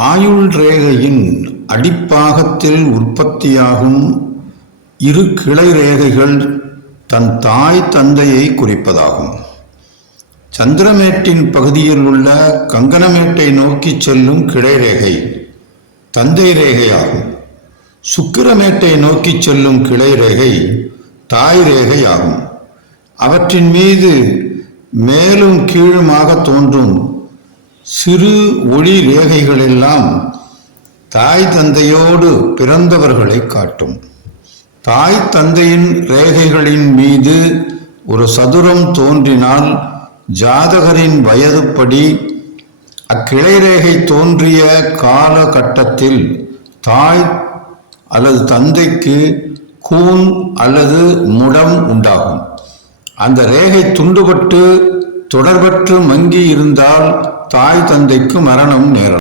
ஆயுள் ரேகையின் அடிப்பாகத்தில் உற்பத்தியாகும் இரு கிளை ரேகைகள் தன் தாய் தந்தையை குறிப்பதாகும். சந்திரமேட்டின் பகுதியில் உள்ள கங்கணமேட்டை நோக்கி செல்லும் கிளை ரேகை தந்தை ரேகையாகும். சுக்கிரமேட்டை நோக்கி செல்லும் கிளை ரேகை தாய் ரேகை ஆகும். அவற்றின் மீது மேலும் கீழுமாக தோன்றும் சிறு ஒளி ரேகைகளெல்லாம் தாய் தந்தையோடு பிறந்தவர்களை காட்டும். தாய் தந்தையின் ரேகைகளின் மீது ஒரு சதுரம் தோன்றினால் ஜாதகரின் வயதுப்படி அக்கிளை ரேகை தோன்றிய காலகட்டத்தில் தாய் அல்லது தந்தைக்கு கூன் அல்லது முடம் உண்டாகும். அந்த ரேகை துண்டுபட்டு தொடர்பற்று மங்கி இருந்தால் தாய் தந்தைக்கு மரணம் நேரலாம்.